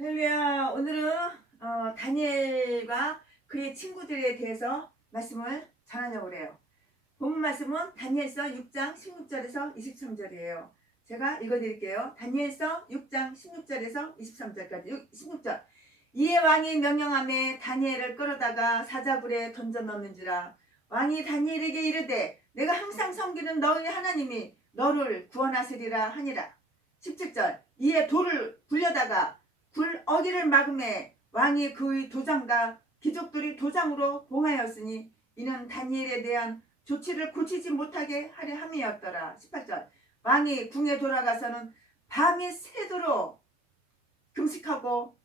할렐루야. 오늘은 다니엘과 그의 친구들에 대해서 말씀을 전하려고 해요. 본문 말씀은 다니엘서 6장 16절에서 23절이에요. 제가 읽어드릴게요. 다니엘서 6장 16절에서 23절까지. 16절. 이에 왕이 명령하매 다니엘을 끌어다가 사자굴에 던져 넣는지라. 왕이 다니엘에게 이르되 내가 항상 섬기는 너희 하나님이 너를 구원하시리라 하니라. 17절. 이에 돌을 굴려다가 굴 어디를 막음에 왕이 그의 도장과 귀족들이 도장으로 봉하였으니 이는 다니엘에 대한 조치를 고치지 못하게 하려 함이었더라. 18절. 왕이 궁에 돌아가서는 밤이 새도록 금식하고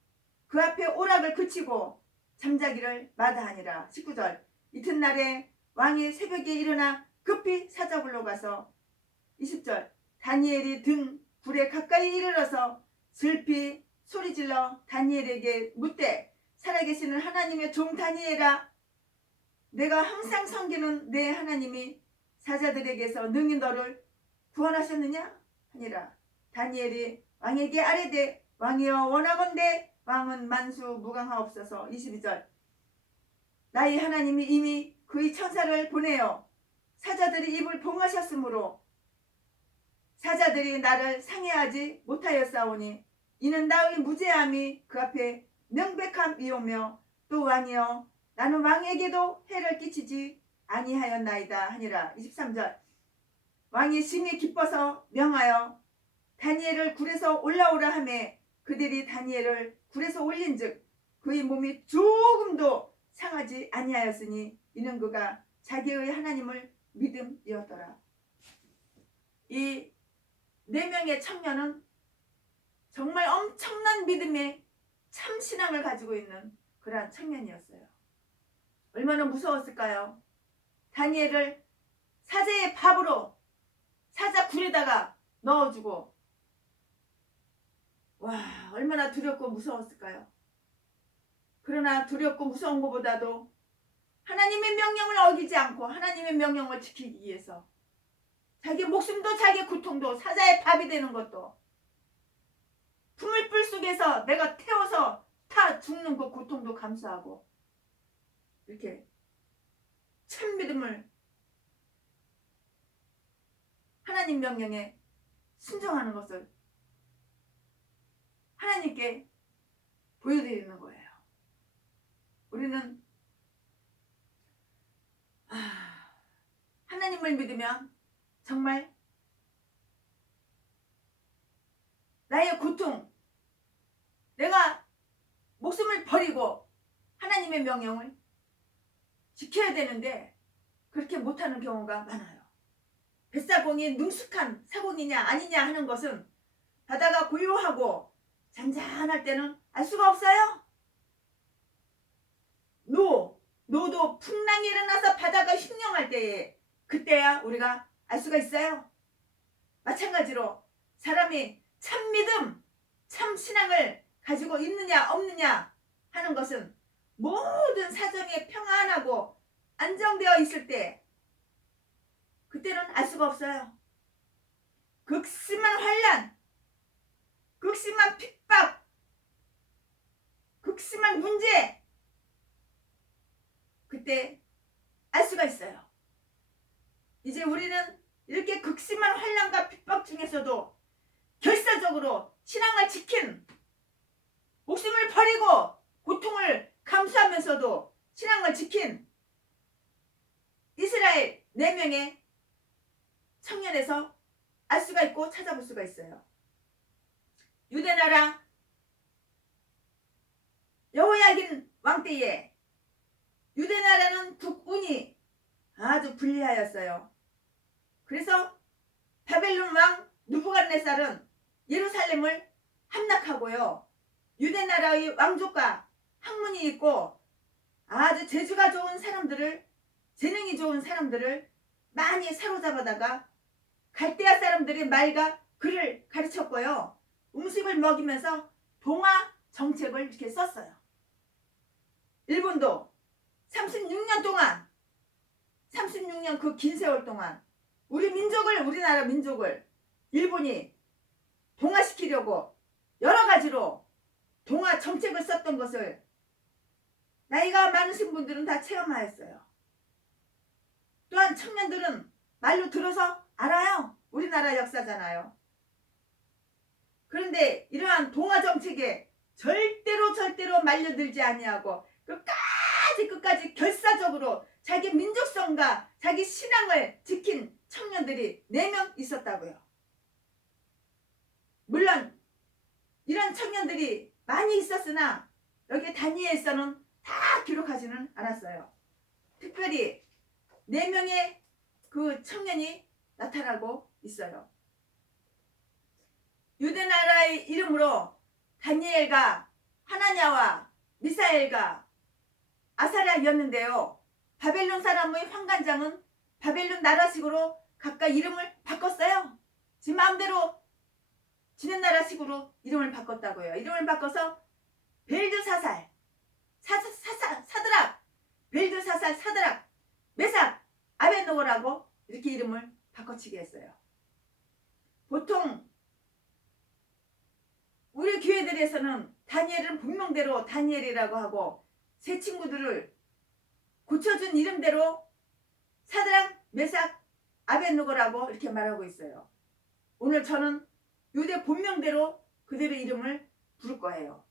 그 앞에 오락을 그치고 잠자기를 마다하니라. 19절. 이튿날에 왕이 새벽에 일어나 급히 사자굴로 가서 20절. 다니엘이 든 굴에 가까이 이르러서 슬피 소리질러 다니엘에게 묻되 살아계시는 하나님의 종 다니엘아, 내가 항상 섬기는 내 하나님이 사자들에게서 능히 너를 구원하셨느냐 하니라. 다니엘이 왕에게 아뢰되 왕이여 원하건대 왕은 만수무강하옵소서. 22절. 나의 하나님이 이미 그의 천사를 보내어 사자들이 입을 봉하셨으므로 사자들이 나를 상해하지 못하였사오니 이는 나의 무죄함이 그 앞에 명백함이오며 또 왕이여 나는 왕에게도 해를 끼치지 아니하였나이다 하니라. 23절. 왕이 심히 기뻐서 명하여 다니엘을 굴에서 올라오라 하매 그들이 다니엘을 굴에서 올린즉 그의 몸이 조금도 상하지 아니하였으니 이는 그가 자기의 하나님을 믿음이었더라. 이 4명의 청년은 정말 엄청난 믿음의 참신앙을 가지고 있는 그러한 청년이었어요. 얼마나 무서웠을까요? 다니엘을 사자의 밥으로 사자 굴에다가 넣어주고, 와, 얼마나 두렵고 무서웠을까요? 그러나 두렵고 무서운 것보다도 하나님의 명령을 어기지 않고 하나님의 명령을 지키기 위해서 자기 목숨도 자기 고통도 사자의 밥이 되는 것도 풀 속에서 내가 태워서 타 죽는 그 고통도 감수하고 이렇게 참 믿음을 하나님 명령에 순종하는 것을 하나님께 보여드리는 거예요. 우리는 하나님을 믿으면 정말 나의 고통, 내가 목숨을 버리고 하나님의 명령을 지켜야 되는데 그렇게 못하는 경우가 많아요. 뱃사공이 능숙한 사공이냐 아니냐 하는 것은 바다가 고요하고 잔잔할 때는 알 수가 없어요. 노도 풍랑이 일어나서 바다가 흉령할 때에 그때야 우리가 알 수가 있어요. 마찬가지로 사람이 참 믿음, 참 신앙을 가지고 있느냐 없느냐 하는 것은 모든 사정이 평안하고 안정되어 있을 때 그때는 알 수가 없어요. 극심한 환난, 극심한 핍박, 극심한 문제, 그때 알 수가 있어요. 이제 우리는 이렇게 극심한 환난과 핍박 중에서도 결사적으로 신앙을 지킨, 목숨을 버리고 고통을 감수하면서도 신앙을 지킨 이스라엘 4명의 청년에서 알 수가 있고 찾아볼 수가 있어요. 유대나라 여호야긴 왕 때에 유대나라는 국운이 아주 불리하였어요. 그래서 바벨론 왕 느부갓네살은 예루살렘을 함락하고요. 유대나라의 왕족과 학문이 있고 아주 재주가 좋은 사람들을, 재능이 좋은 사람들을 많이 사로잡아다가 갈대아 사람들이 말과 글을 가르쳤고요. 음식을 먹이면서 동화 정책을 이렇게 썼어요. 일본도 36년 동안, 36년 그 긴 세월 동안 우리나라 민족을 일본이 동화시키려고 여러 가지로 동화 정책을 썼던 것을 나이가 많으신 분들은 다 체험하였어요. 또한 청년들은 말로 들어서 알아요. 우리나라 역사잖아요. 그런데 이러한 동화 정책에 절대로 말려들지 아니하고 끝까지 결사적으로 자기 민족성과 자기 신앙을 지킨 청년들이 4명 있었다고요. 물론 이런 청년들이 많이 있었으나 여기 다니엘서는 다 기록하지는 않았어요. 특별히 4명의 그 청년이 나타나고 있어요. 유대 나라의 이름으로 다니엘과 하나냐와 미사엘과 아사랴였는데요. 바벨론 사람의 환관장은 바벨론 나라식으로 각각 이름을 바꿨어요. 지 마음대로 지는 나라식으로 이름을 바꿨다고요. 이름을 바꿔서 벨드사살, 사드락, 벨드사살, 사드락, 메삭, 아벤노고라고 이렇게 이름을 바꿔치게 했어요. 보통 우리 교회들에서는 다니엘은 본명대로 다니엘이라고 하고 새 친구들을 고쳐준 이름대로 사드락, 메삭, 아벤노고라고 이렇게 말하고 있어요. 오늘 저는 유대 본명대로 그들의 이름을 부를 거예요.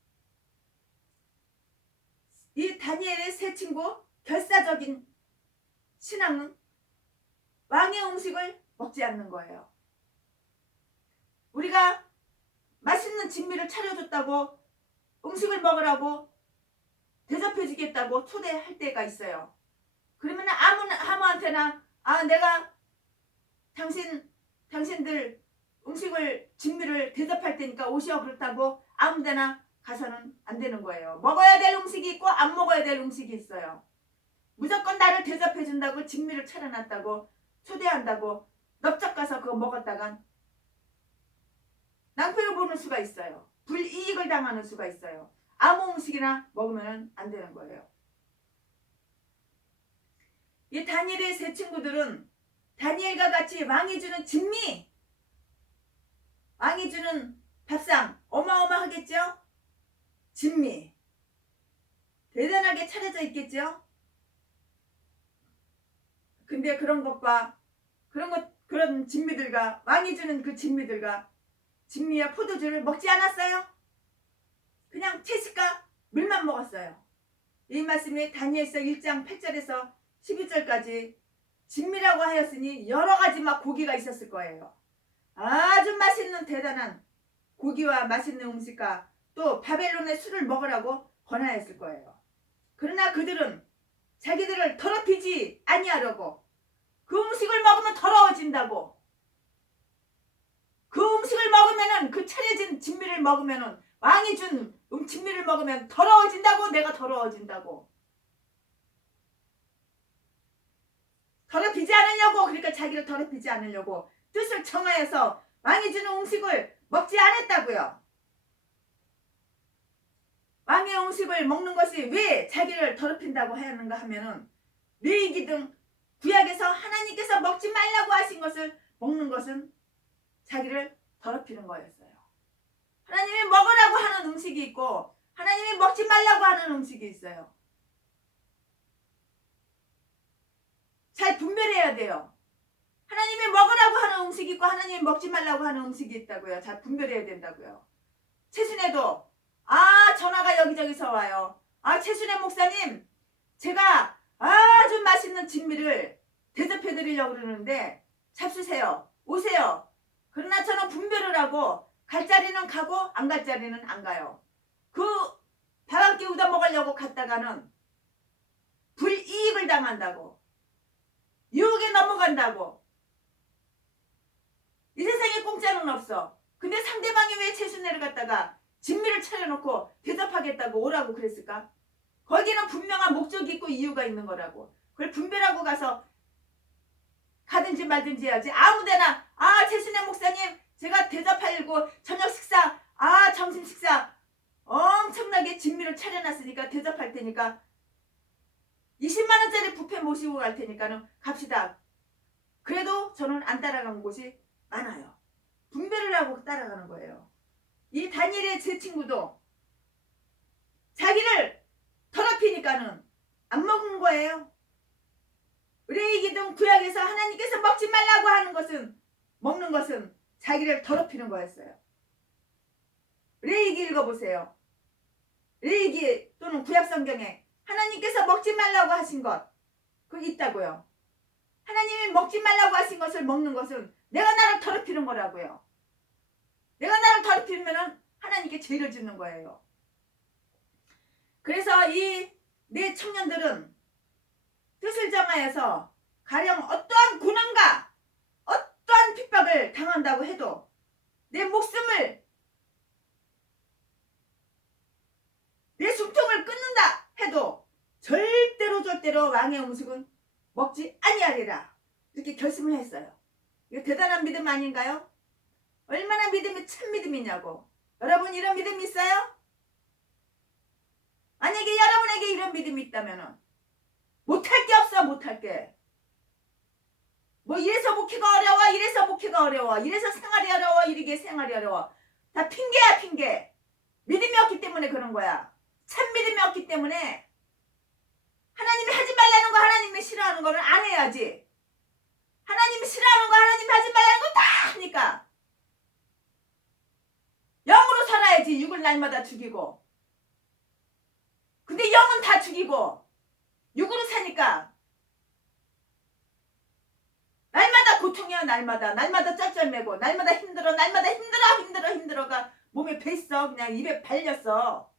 이 다니엘의 새 친구 결사적인 신앙은 왕의 음식을 먹지 않는 거예요. 우리가 맛있는 진미를 차려줬다고 음식을 먹으라고 대접해주겠다고 초대할 때가 있어요. 그러면 아무한테나 내가 당신들 음식을 진미를 대접할 테니까 오시오 그렇다고 아무데나 가서는 안 되는 거예요. 먹어야 될 음식이 있고 안 먹어야 될 음식이 있어요. 무조건 나를 대접해준다고 진미를 차려놨다고 초대한다고 넙적 가서 그거 먹었다간 낭패를 보는 수가 있어요. 불이익을 당하는 수가 있어요. 아무 음식이나 먹으면 안 되는 거예요. 이 다니엘의 세 친구들은 다니엘과 같이 왕이 주는 진미, 왕이 주는 밥상 어마어마하겠죠? 진미 대단하게 차려져 있겠죠? 근데 그런 진미들과 왕이 주는 그 진미들과 진미와 포도주를 먹지 않았어요. 그냥 채식과 물만 먹었어요. 이 말씀이 다니엘서 1장 8절에서 12절까지 진미라고 하였으니 여러 가지 막 고기가 있었을 거예요. 아주 맛있는 대단한 고기와 맛있는 음식과 또 바벨론의 술을 먹으라고 권하였을 거예요. 그러나 그들은 자기들을 더럽히지 아니하려고 그 음식을 먹으면 더러워진다고, 그 음식을 먹으면은 그 차려진 진미를 먹으면은 왕이 준 진미를 먹으면 더러워진다고, 내가 더러워진다고, 더럽히지 않으려고, 그러니까 자기를 더럽히지 않으려고 뜻을 청하여서 왕이 주는 음식을 먹지 않았다고요. 왕의 음식을 먹는 것이 왜 자기를 더럽힌다고 하는가 하면은 레위기 등 구약에서 하나님께서 먹지 말라고 하신 것을 먹는 것은 자기를 더럽히는 거였어요. 하나님이 먹으라고 하는 음식이 있고 하나님이 먹지 말라고 하는 음식이 있어요. 잘 분별해야 돼요. 하나님이 먹으라고 하는 음식이 있고 하나님이 먹지 말라고 하는 음식이 있다고요. 잘 분별해야 된다고요. 최순애도 전화가 여기저기서 와요. 최순애 목사님, 제가 아주 맛있는 진미를 대접해 드리려고 그러는데 잡수세요. 오세요. 그러나 저는 분별을 하고 갈 자리는 가고 안 갈 자리는 안 가요. 그 밥 한 끼 얻어 먹으려고 갔다가는 불이익을 당한다고, 유혹에 넘어간다고. 이 세상에 공짜는 없어. 근데 상대방이 왜 최순애를 갖다가 진미를 차려놓고 대접하겠다고 오라고 그랬을까? 거기는 분명한 목적이 있고 이유가 있는 거라고. 그걸 분별하고 가서 가든지 말든지 해야지. 아무데나 최순애 목사님 제가 대접하려고 저녁 식사 점심 식사 엄청나게 진미를 차려놨으니까 대접할 테니까 20만원짜리 뷔페 모시고 갈 테니까는 갑시다. 그래도 저는 안 따라간 곳이 많아요. 분별을 하고 따라가는 거예요. 이 다니엘의 제 친구도 자기를 더럽히니까는 안 먹은 거예요. 레위기든 구약에서 하나님께서 먹지 말라고 하는 것은, 먹는 것은 자기를 더럽히는 거였어요. 레위기 읽어보세요. 레위기 또는 구약 성경에 하나님께서 먹지 말라고 하신 것, 그거 있다고요. 하나님이 먹지 말라고 하신 것을 먹는 것은 내가 나를 더럽히는 거라고요. 내가 나를 더럽히면은 하나님께 죄를 짓는 거예요. 그래서 이 내 청년들은 뜻을 정하여서 가령 어떠한 고난과 어떠한 핍박을 당한다고 해도 내 목숨을, 내 숨통을 끊는다 해도 절대로 왕의 음식은 먹지 아니하리라, 이렇게 결심을 했어요. 이거 대단한 믿음 아닌가요? 얼마나 믿음이 참 믿음이냐고. 여러분 이런 믿음 있어요? 만약에 여러분에게 이런 믿음이 있다면 못할 게 없어. 못할 게. 뭐 이래서 먹기가 어려워, 이래서 먹기가 어려워, 이래서 생활이 어려워, 이렇게 생활이 어려워. 다 핑계야, 핑계. 믿음이 없기 때문에 그런 거야. 참 믿음이 없기 때문에 하나님이 하지 말라는 거, 하나님이 싫어하는 거는 안 해야지. 하나님이 싫어하는 거, 하나님이 하지 말라는 거 다 하니까. 영으로 살아야지. 육을 날마다 죽이고. 근데 영은 다 죽이고 육으로 사니까 날마다 고통이야. 날마다 쩔쩔매고 날마다 힘들어가 몸에 뱄어. 그냥 입에 발렸어.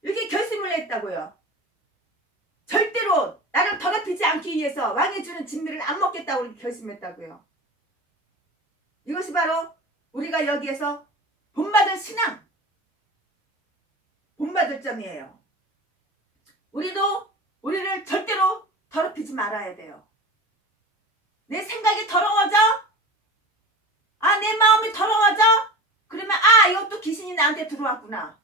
이렇게 결심을 했다고요. 절대로 나를 더럽히지 않기 위해서 왕이 주는 진미를 안 먹겠다고 이렇게 결심했다고요. 이것이 바로 우리가 여기에서 본받을 신앙, 본받을 점이에요. 우리도 우리를 절대로 더럽히지 말아야 돼요. 내 생각이 더러워져? 내 마음이 더러워져? 그러면 이것도 귀신이 나한테 들어왔구나.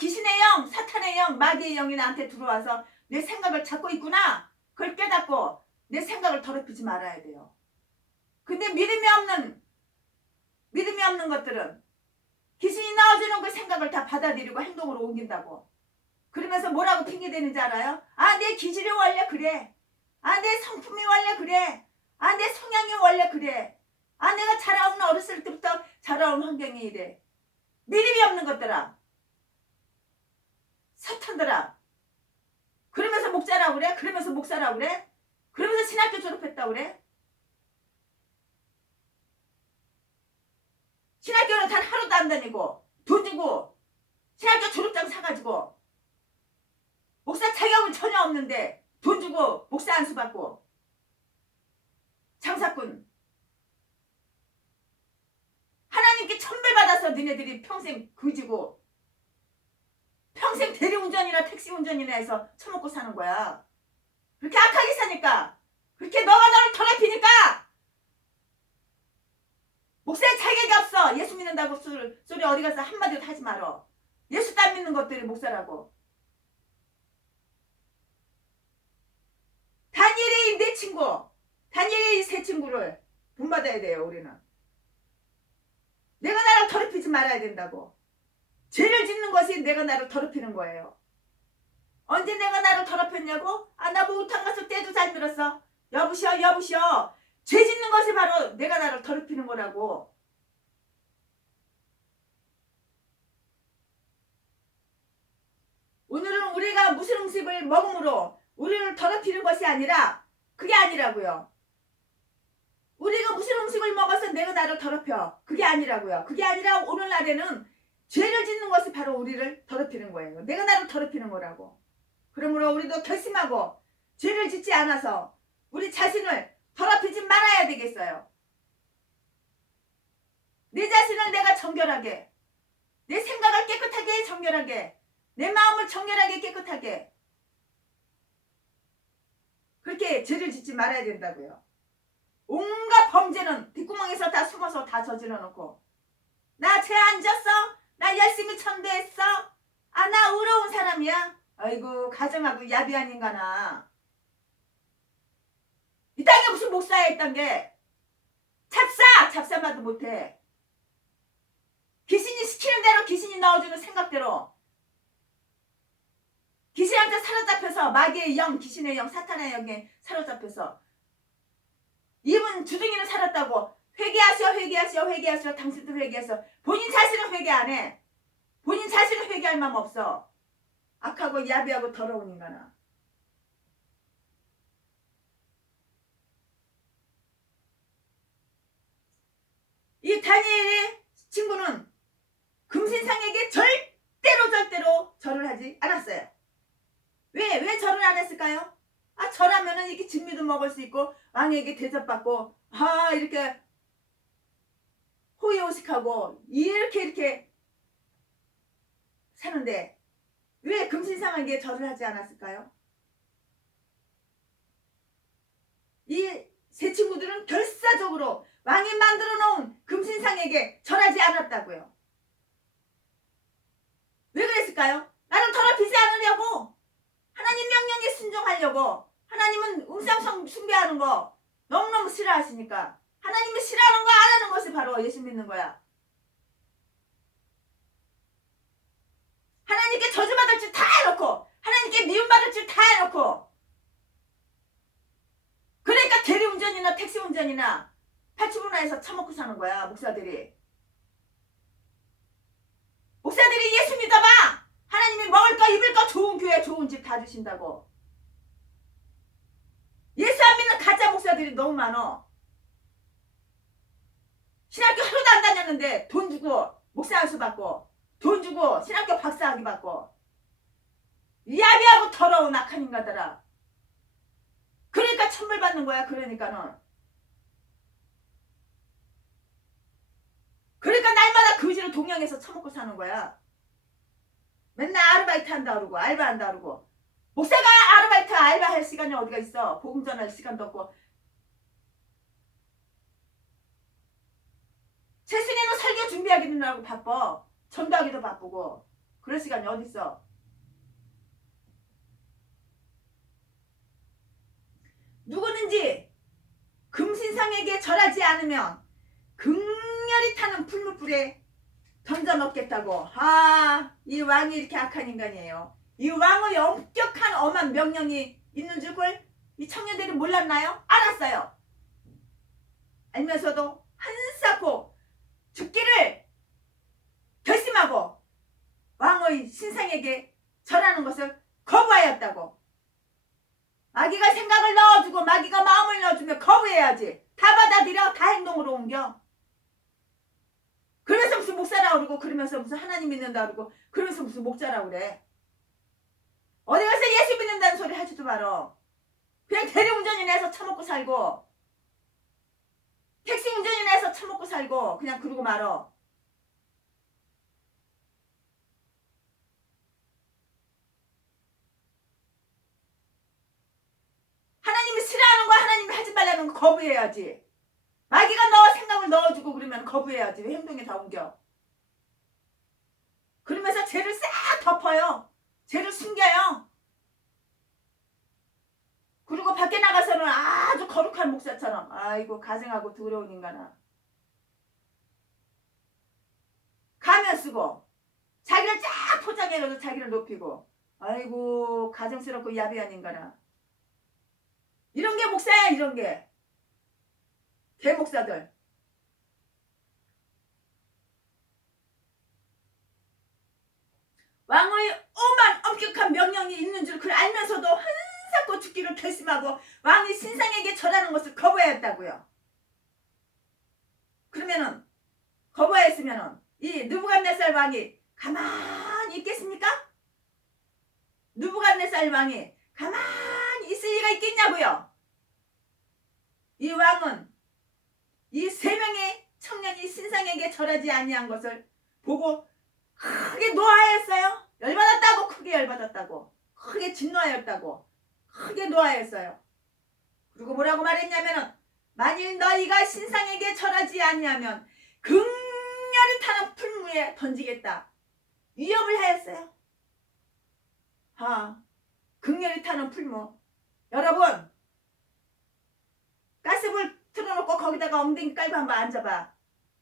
귀신의 영, 사탄의 영, 마귀의 영이 나한테 들어와서 내 생각을 잡고 있구나. 그걸 깨닫고 내 생각을 더럽히지 말아야 돼요. 근데 믿음이 없는 것들은 귀신이 나와주는 그 생각을 다 받아들이고 행동으로 옮긴다고. 그러면서 뭐라고 핑계대는지 알아요? 내 기질이 원래 그래. 내 성품이 원래 그래. 내 성향이 원래 그래. 내가 자라온 어렸을 때부터 자라온 환경이 이래. 믿음이 없는 것들아. 사탄들아. 그러면서 목자라고 그래? 그러면서 목사라고 그래? 그러면서 신학교 졸업했다고 그래? 신학교는 단 하루도 안 다니고 돈 주고 신학교 졸업장 사가지고 목사 자격은 전혀 없는데 돈 주고 목사 안수 받고 장사꾼. 하나님께 천벌받아서 너네들이 평생 그지고 평생 대리운전이나 택시운전이나 해서 처먹고 사는 거야. 그렇게 악하게 사니까, 그렇게 너가 너를 더럽히니까 목사의 자격이 없어. 예수 믿는다고 소리 어디 가서 한마디도 하지 말어. 예수 안 믿는 것들이 목사라고. 다니엘이 내 친구, 다니엘이 세 친구를 본받아야 돼요. 우리는 내가 나를 더럽히지 말아야 된다고. 죄를 짓는 것이 내가 나를 더럽히는 거예요. 언제 내가 나를 더럽혔냐고? 나 목욕탕 가서 때도 잘 들었어. 여보시오. 죄 짓는 것이 바로 내가 나를 더럽히는 거라고. 오늘은 우리가 무슨 음식을 먹음으로 우리를 더럽히는 것이 아니라, 그게 아니라고요. 우리가 무슨 음식을 먹어서 내가 나를 더럽혀, 그게 아니라고요. 그게 아니라 오늘날에는 죄를 짓는 것이 바로 우리를 더럽히는 거예요. 내가 나를 더럽히는 거라고. 그러므로 우리도 결심하고 죄를 짓지 않아서 우리 자신을 더럽히지 말아야 되겠어요. 내 자신을 내가 정결하게, 내 생각을 깨끗하게 정결하게, 내 마음을 정결하게 깨끗하게, 그렇게 죄를 짓지 말아야 된다고요. 온갖 범죄는 뒷구멍에서 다 숨어서 다 저질러 놓고, 나 죄 안 졌어? 나 열심히 청도했어? 나 의로운 사람이야? 아이고, 가정하고 야비한 인간아. 이 땅에 무슨 목사야, 있단 게. 잡사봐도 못해. 귀신이 시키는 대로 귀신이 넣어주는 생각대로 귀신한테 사로잡혀서 마귀의 영, 귀신의 영, 사탄의 영에 사로잡혀서 입은 주둥이는 살았다고 회개하시오 당신도 회개하시오. 본인 자신은 회개 안 해. 본인 자신은 회개할 마음 없어. 악하고 야비하고 더러운 인간아. 이 다니엘의 친구는 금신상에게 절대로 절을 하지 않았어요. 왜 절을 안 했을까요? 절하면은 이렇게 진미도 먹을 수 있고 왕에게 대접받고 이렇게 호의호식하고 이렇게 사는데 왜 금신상에게 절을 하지 않았을까요? 이 세 친구들은 결사적으로 왕이 만들어 놓은 금신상에게 절하지 않았다고요. 왜 그랬을까요? 나를 더럽히지 않으려고, 하나님 명령에 순종하려고. 하나님은 음상성 숭배하는 거 너무너무 싫어하시니까. 하나님이 싫어하는 거 안 하는 것이 바로 예수 믿는 거야. 하나님께 저주받을 줄 다 해놓고, 하나님께 미움받을 줄 다 해놓고, 그러니까 대리운전이나 택시운전이나 파출분화에서 처먹고 사는 거야. 목사들이 예수 믿어봐. 하나님이 먹을 거 입을 거 좋은 교회 좋은 집 다 주신다고. 예수 안 믿는 가짜 목사들이 너무 많어. 신학교 하루도 안 다녔는데 돈 주고 목사학수 받고, 돈 주고 신학교 박사학위 받고, 야비하고 더러운 악한 인간들아. 그러니까 천벌 받는 거야. 그러니까 날마다 거지로 동양에서 처먹고 사는 거야. 맨날 아르바이트 한다 그러고 알바한다 그러고. 목사가 아르바이트 알바할 시간이 어디가 있어. 복음 전할 시간도 없고. 최순이는 설교 준비하기도 바빠. 전도하기도 바쁘고. 그럴 시간이 어디 있어. 누구든지 금신상에게 절하지 않으면 극렬히 타는 풀무불에 던져 넣겠다고. 이 왕이 이렇게 악한 인간이에요. 이 왕의 엄격한 엄한 명령이 있는 줄을 이 청년들이 몰랐나요? 알았어요. 알면서도 한사코 죽기를 결심하고 왕의 신상에게 절하는 것을 거부하였다고. 마귀가 생각을 넣어주고 마귀가 마음을 넣어주면 거부해야지. 다 받아들여. 다 행동으로 옮겨. 그러면서 무슨 목사라고 그러고, 그러면서 무슨 하나님 믿는다 그러고, 그러면서 무슨 목자라고 그래. 어디 가서 예수 믿는다는 소리 하지도 말어. 그냥 대리운전이나 해서 처먹고 살고, 택시운전이나 해서 처먹고 살고, 그냥 그러고 말어. 하나님이 싫어하는 거, 하나님이 하지 말라는 거 거부해야지. 마귀가 너 생각을 넣어주고 그러면 거부해야지. 왜 행동에 다 옮겨. 그러면서 죄를 싹 덮어요. 죄를 숨겨요. 그리고 밖에 나가서는 아주 거룩한 목사처럼, 아이고 가증하고 더러운 인간아. 가면 쓰고 자기를 쫙 포장해가지고 자기를 높이고, 아이고 가증스럽고 야비한 인간아. 이런 게 목사야. 이런 게 대목사들. 왕의 엄한 엄격한 명령이 있는 줄 그걸 알면서도 한사코 죽기를 결심하고 왕이 신상에게 절하는 것을 거부하였다고요. 그러면은 거부하였으면은 이 느부갓네살 왕이 가만히 있겠습니까? 느부갓네살 왕이 가만히 있을 리가 있겠냐고요. 이 왕은 이 세 명의 청년이 신상에게 절하지 아니한 것을 보고 크게 노하였어요. 열받았다고. 크게 열받았다고. 크게 진노하였다고. 크게 노하였어요. 그리고 뭐라고 말했냐면은, 만일 너희가 신상에게 절하지 아니하면 극렬히 타는 풀무에 던지겠다. 위협을 하였어요. 극렬히 타는 풀무. 여러분, 가스불 틀어놓고 거기다가 엉덩이 깔고 한번 앉아봐.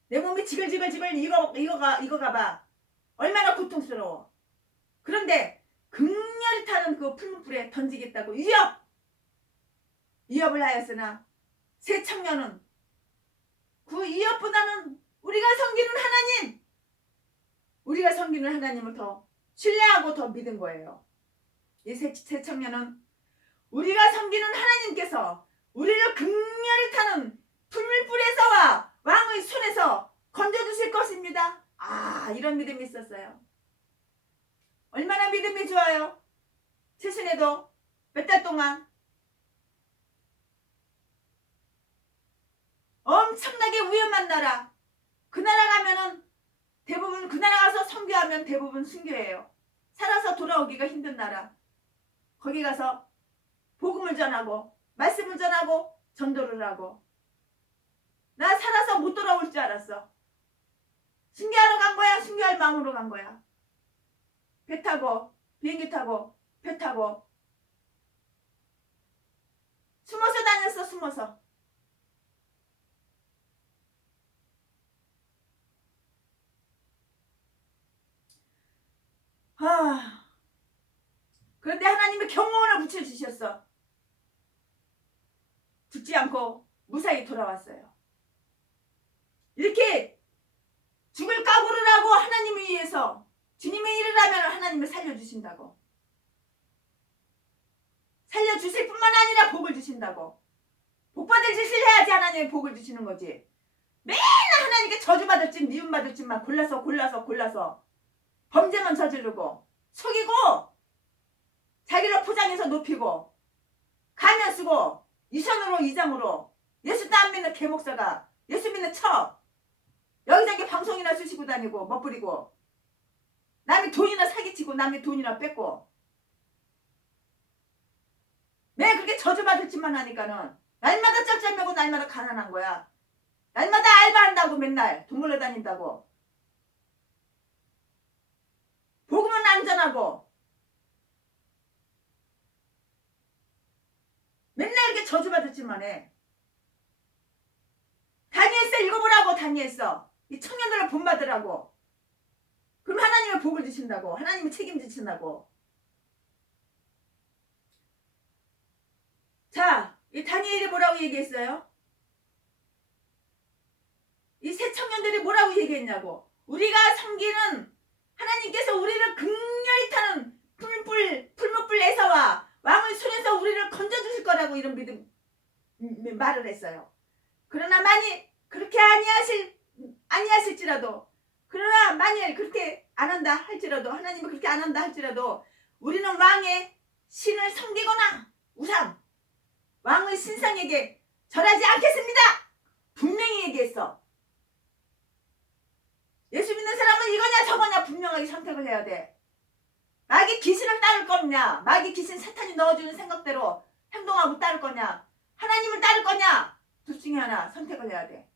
내 몸이 지글지글 익어가봐. 얼마나 고통스러워. 그런데 극렬히 타는 그 풀무불에 던지겠다고 위협을 하였으나 새 청년은 그 위협보다는 우리가 섬기는 하나님을 더 신뢰하고 더 믿은 거예요. 이 새 청년은 우리가 섬기는 하나님께서 우리를 극렬히 타는 풀물불에서와 왕의 손에서 건져주실 것입니다. 이런 믿음이 있었어요. 얼마나 믿음이 좋아요. 최신에도 몇 달 동안 엄청나게 위험한 나라, 그 나라 가면은 대부분 그 나라 가서 선교하면 대부분 순교예요. 살아서 돌아오기가 힘든 나라. 거기 가서 복음을 전하고 말씀을 전하고 전도를 하고, 나 살아서 못 돌아올 줄 알았어. 순교하러 간 거야. 순교할 마음으로 간 거야. 배 타고 비행기 타고 배 타고 숨어서 다녔어. 숨어서. 그런데 하나님의 경호원을 붙여주셨어. 죽지 않고 무사히 돌아왔어요. 이렇게 죽을 각오를 하고 하나님을 위해서 주님의 일을 하면 하나님을 살려주신다고. 살려주실 뿐만 아니라 복을 주신다고. 복받을 짓을 해야지 하나님이 복을 주시는 거지. 맨날 하나님께 저주받을 짓 미움받을 짓만 골라서 범죄만 저지르고 속이고 자기를 포장해서 높이고 가면 쓰고 이선으로 이장으로 예수도 안 믿는 개목사가 예수 믿는 척 여기저기 방송이나 쑤시고 다니고 멋부리고 남이 돈이나 사기치고 남이 돈이나 뺏고 매 그렇게 저주받을 짓만 하니까는 날마다 쩔쩔매고 날마다 가난한 거야. 날마다 알바한다고 맨날 돈 벌러 다닌다고. 복음은 안전하고 맨날 이렇게 저주받을 짓만 해. 다니엘서 읽어보라고. 다니엘서 이 청년들을 본받으라고. 그럼 하나님의 복을 주신다고. 하나님이 책임지신다고. 자, 이 다니엘이 뭐라고 얘기했어요? 이 새 청년들이 뭐라고 얘기했냐고. 우리가 섬기는 하나님께서 우리를 극렬히 타는 풀무불 에서와 왕의 손에서 우리를 건져주실 거라고 이런 믿음 말을 했어요. 그러나 만일 그렇게 아니하실지라도, 그러나 만일 그렇게 안 한다 할지라도, 하나님이 그렇게 안 한다 할지라도 우리는 왕의 신을 섬기거나 우상, 왕의 신상에게 절하지 않겠습니다. 분명히 얘기했어. 예수 믿는 사람은 이거냐 저거냐 분명하게 선택을 해야 돼. 마귀 귀신을 따를 거냐, 마귀 귀신 사탄이 넣어주는 생각대로 행동하고 따를 거냐, 하나님을 따를 거냐, 둘 중에 하나 선택을 해야 돼.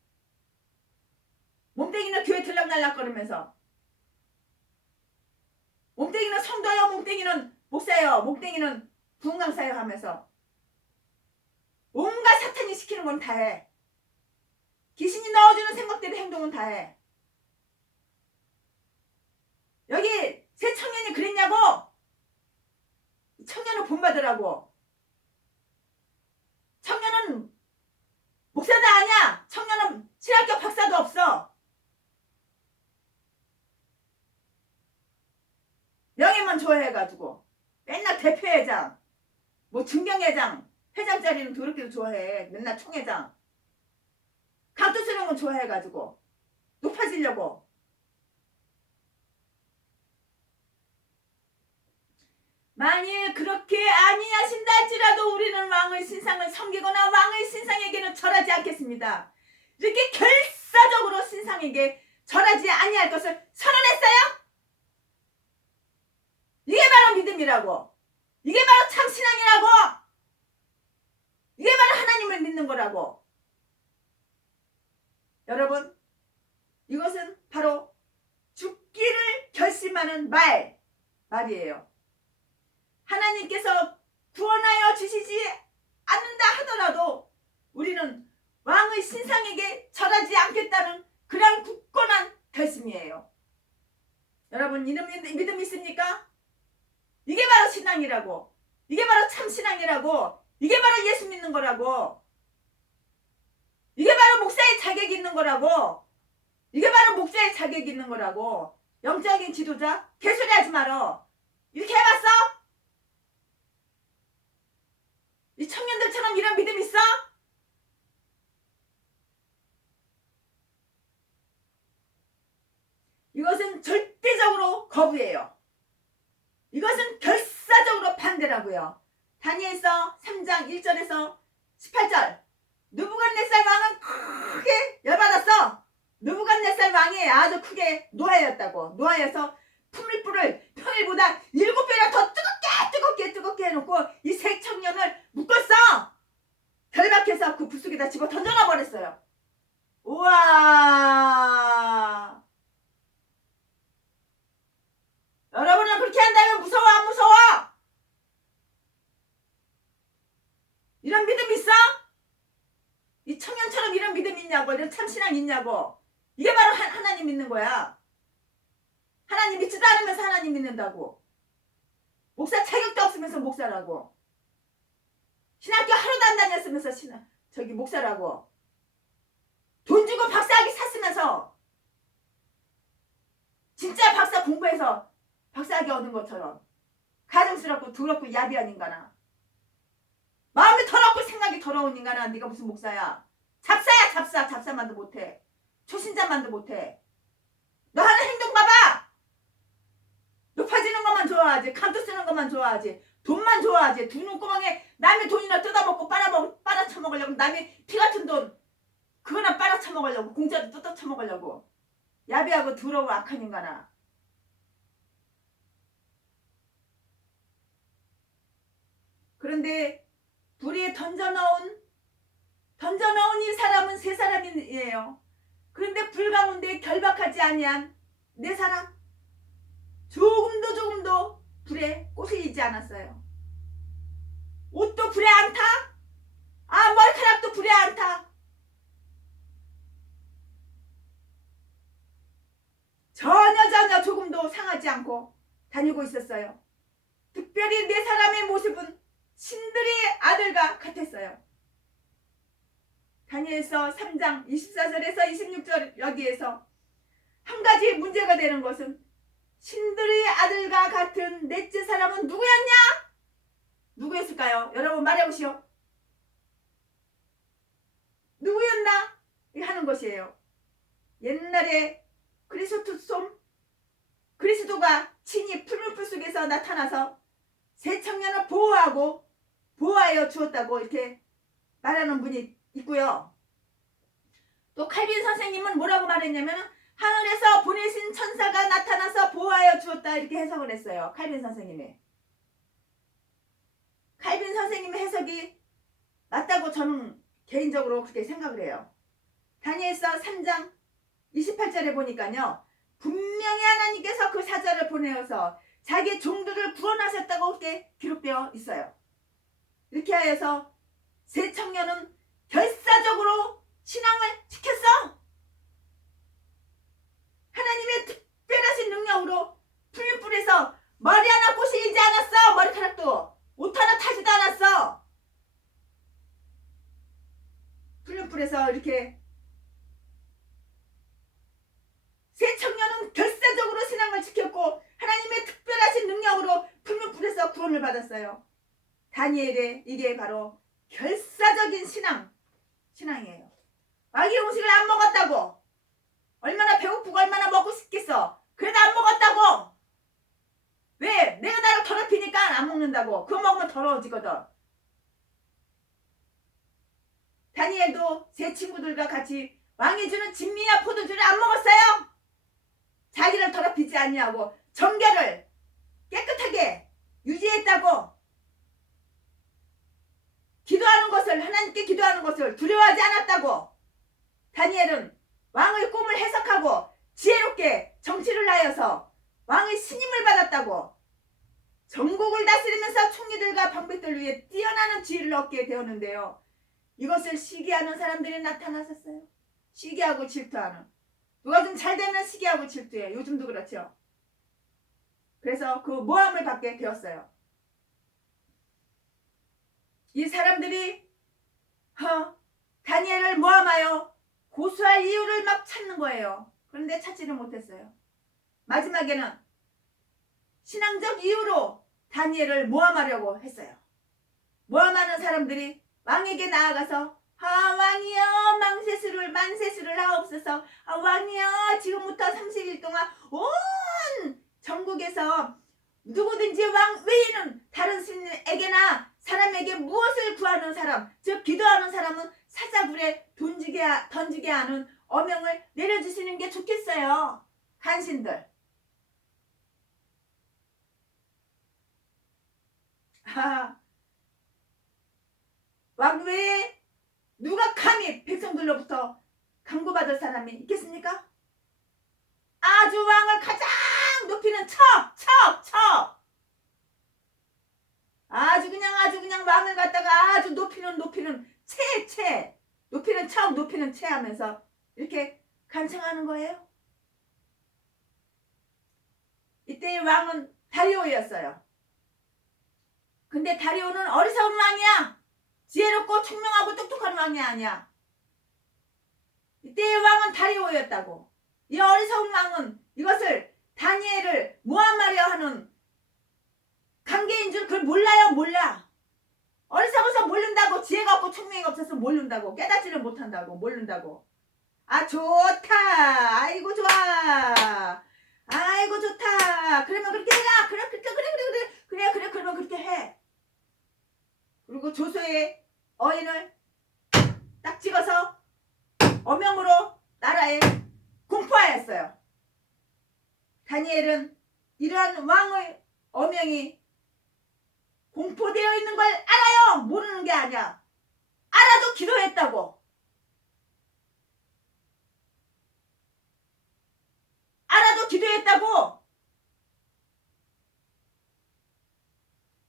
몸뚱이는 교회 들락날락거리면서, 몸뚱이는 성도요, 몸뚱이는 목사요, 몸뚱이는 부흥강사요 하면서 온갖 사탄이 시키는 건 다 해. 귀신이 넣어주는 생각대로 행동은 다 해. 여기 새 청년이 그랬냐고. 청년을 본받으라고. 청년은 목사도 아니야. 청년은 신학교 박사도 없어. 명예만 좋아해가지고 맨날 대표회장, 뭐 증경회장, 회장 자리는 더럽게도 좋아해. 맨날 총회장. 각도 쓰는 건 좋아해가지고 높아지려고. 만일 그렇게 아니하신다 할지라도 우리는 왕의 신상을 섬기거나 왕의 신상에게는 절하지 않겠습니다. 이렇게 결사적으로 신상에게 절하지 아니할 것을 선언했어요. 이게 바로 믿음이라고. 이게 바로 참 신앙이라고. 이게 바로 하나님을 믿는 거라고. 여러분, 이것은 바로 죽기를 결심하는 말이에요. 하나님께서 구원하여 주시지 않는다 하더라도 우리는 왕의 신상에 여러분 이런 믿음 있습니까? 이게 바로 신앙이라고. 이게 바로 참 신앙이라고. 이게 바로 예수 믿는 거라고. 이게 바로 목사의 자격이 있는 거라고. 이게 바로 목사의 자격이 있는 거라고. 영적인 지도자? 개소리 하지 말어. 이렇게 해봤어? 이 청년들처럼 이런 믿음 있어? 이것은 절대적으로 거부예요. 이것은 결사적으로 반대라고요. 다니엘서 3장 1절에서 18절. 느부갓네살 왕은 크게 열받았어. 느부갓네살 왕이 아주 크게 노하였다고. 노하여서 풀불을 평일보다 7배나 더 뜨겁게 해놓고 이 세 청년을 묶었어. 결박해서 그 불 속에다 집어 던져놔 버렸어요. 우와. 여러분은 그렇게 한다면 무서워 안 무서워? 이런 믿음 있어? 이 청년처럼 이런 믿음 있냐고. 이런 참신앙 있냐고. 이게 바로 하나님 믿는 거야. 하나님 믿지도 않으면서 하나님 믿는다고. 목사 자격도 없으면서 목사라고. 신학교 하루도 안 다녔으면서 목사라고. 돈 주고 박사학위 샀으면서 진짜 박사 공부해서 박사학위 얻은 것처럼 가증스럽고 더럽고 야비한 인간아. 마음이 더럽고 생각이 더러운 인간아. 네가 무슨 목사야. 잡사야 잡사. 잡사만도 못해. 초신자만도 못해. 너 하는 행동 봐봐. 높아지는 것만 좋아하지. 감투 쓰는 것만 좋아하지. 돈만 좋아하지. 두 눈구멍에 남의 돈이나 뜯어먹고 빨아쳐먹으려고. 남의 피 같은 돈 그거나 빨아쳐먹으려고. 공짜로 뜯어쳐먹으려고. 야비하고 더러워 악한 인간아. 그런데 불에 던져넣은 이 사람은 세 사람이에요. 그런데 불 가운데 결박하지 아니한 네 사람, 조금도 불에 꼬슬리지 않았어요. 옷도 불에 안 타? 아, 머리카락도 불에 안 타? 전혀 조금도 상하지 않고 다니고 있었어요. 특별히 네 사람의 모습은 신들의 아들과 같았어요. 다니엘서 3장 24절에서 26절 여기에서 한 가지 문제가 되는 것은 신들의 아들과 같은 넷째 사람은 누구였냐? 누구였을까요? 여러분 말해보시오. 누구였나? 하는 것이에요. 옛날에 그리스도가 친히 풀무불 속에서 나타나서 세 청년을 보호하여 주었다고 이렇게 말하는 분이 있고요. 또 칼빈 선생님은 뭐라고 말했냐면 하늘에서 보내신 천사가 나타나서 보호하여 주었다 이렇게 해석을 했어요. 칼빈 선생님의 해석이 맞다고 저는 개인적으로 그렇게 생각을 해요. 다니엘서 3장 28절에 보니까요. 분명히 하나님께서 그 사자를 보내어서 자기 종들을 구원하셨다고 그렇게 기록되어 있어요. 이렇게 하여서 세 청년은 결사적으로 신앙을 지켰어. 하나님의 특별하신 능력으로 풀불에서 머리 하나 꼬실리지 않았어. 머리카락도 옷 하나 타지도 않았어. 풀불에서 이렇게 세 청년은 결사적으로 신앙을 지켰고 하나님의 특별하신 능력으로 풀불에서 구원을 받았어요. 다니엘의 이게 바로 결사적인 신앙이에요. 마귀 음식을 안 먹었다고. 얼마나 배고프고 얼마나 먹고 싶겠어. 그래도 안 먹었다고. 왜? 내가 나를 더럽히니까 안 먹는다고. 그거 먹으면 더러워지거든. 다니엘도 세 친구들과 같이 왕이 주는 진미와 포도주를 안 먹었어요. 자기를 더럽히지 아니하고 정결을 깨끗하게 유지했다고. 하나님께 기도하는 것을 두려워하지 않았다고. 다니엘은 왕의 꿈을 해석하고 지혜롭게 정치를 하여서 왕의 신임을 받았다고. 전국을 다스리면서 총리들과 방백들 위해 뛰어나는 지혜를 얻게 되었는데요. 이것을 시기하는 사람들이 나타났었어요. 시기하고 질투하는. 누가 좀 잘 되면 시기하고 질투해. 요즘도 그렇죠. 그래서 그 모함을 받게 되었어요. 이 사람들이 다니엘을 모함하여 고소할 이유를 막 찾는 거예요. 그런데 찾지를 못했어요. 마지막에는 신앙적 이유로 다니엘을 모함하려고 했어요. 모함하는 사람들이 왕에게 나아가서 왕이여 만세수를 하옵소서. 왕이여 지금부터 30일 동안 온 전국에서 누구든지 왕 외에는 다른 신에게나 사람에게 무엇을 구하는 사람, 즉 기도하는 사람은 사자굴에 던지게 하는 어명을 내려주시는 게 좋겠어요. 간신들. 왕 외에 누가 감히 백성들로부터 강구받을 사람이 있겠습니까? 아주 왕을 가장 높이는 척 아주 그냥 왕을 갖다가 아주 높이는 높이는 척 하면서 이렇게 간청하는 거예요. 이때의 왕은 다리오였어요. 근데 다리오는 어리석은 왕이야. 지혜롭고 총명하고 똑똑한 왕이 아니야. 이때의 왕은 다리오였다고. 이 어리석은 왕은 이것을 다니엘을 모함하려 하는 관계인 줄 그걸 몰라. 어리석어서 모른다고. 지혜가 없고 총명이 없어서 모른다고. 깨닫지를 못한다고. 모른다고. 좋다. 아이고 좋아. 아이고 좋다. 그러면 그렇게 해라. 그래. 그러면 그렇게 해. 그리고 조소의 어인을 딱 찍어서 어명으로 나라에 공포하였어요. 다니엘은 이러한 왕의 어명이 공포되어 있는 걸 알아요. 모르는 게 아니야. 알아도 기도했다고. 알아도 기도했다고.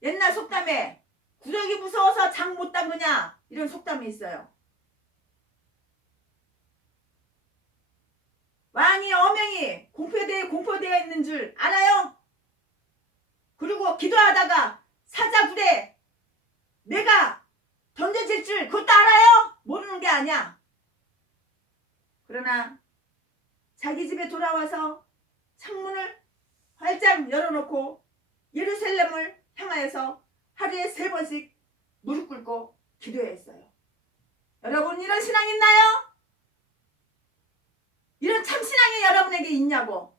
옛날 속담에 구더기 무서워서 장 못 담그냐 이런 속담이 있어요. 왕의 어명이 공포되어 있는 줄 알아요? 그리고 기도하다가 사자굴에 내가 던져질 줄 그것도 알아요? 모르는 게 아니야. 그러나 자기 집에 돌아와서 창문을 활짝 열어놓고 예루살렘을 향하여서 하루에 3번씩 무릎 꿇고 기도했어요. 여러분 이런 신앙 있나요? 이런 참신앙이 여러분에게 있냐고.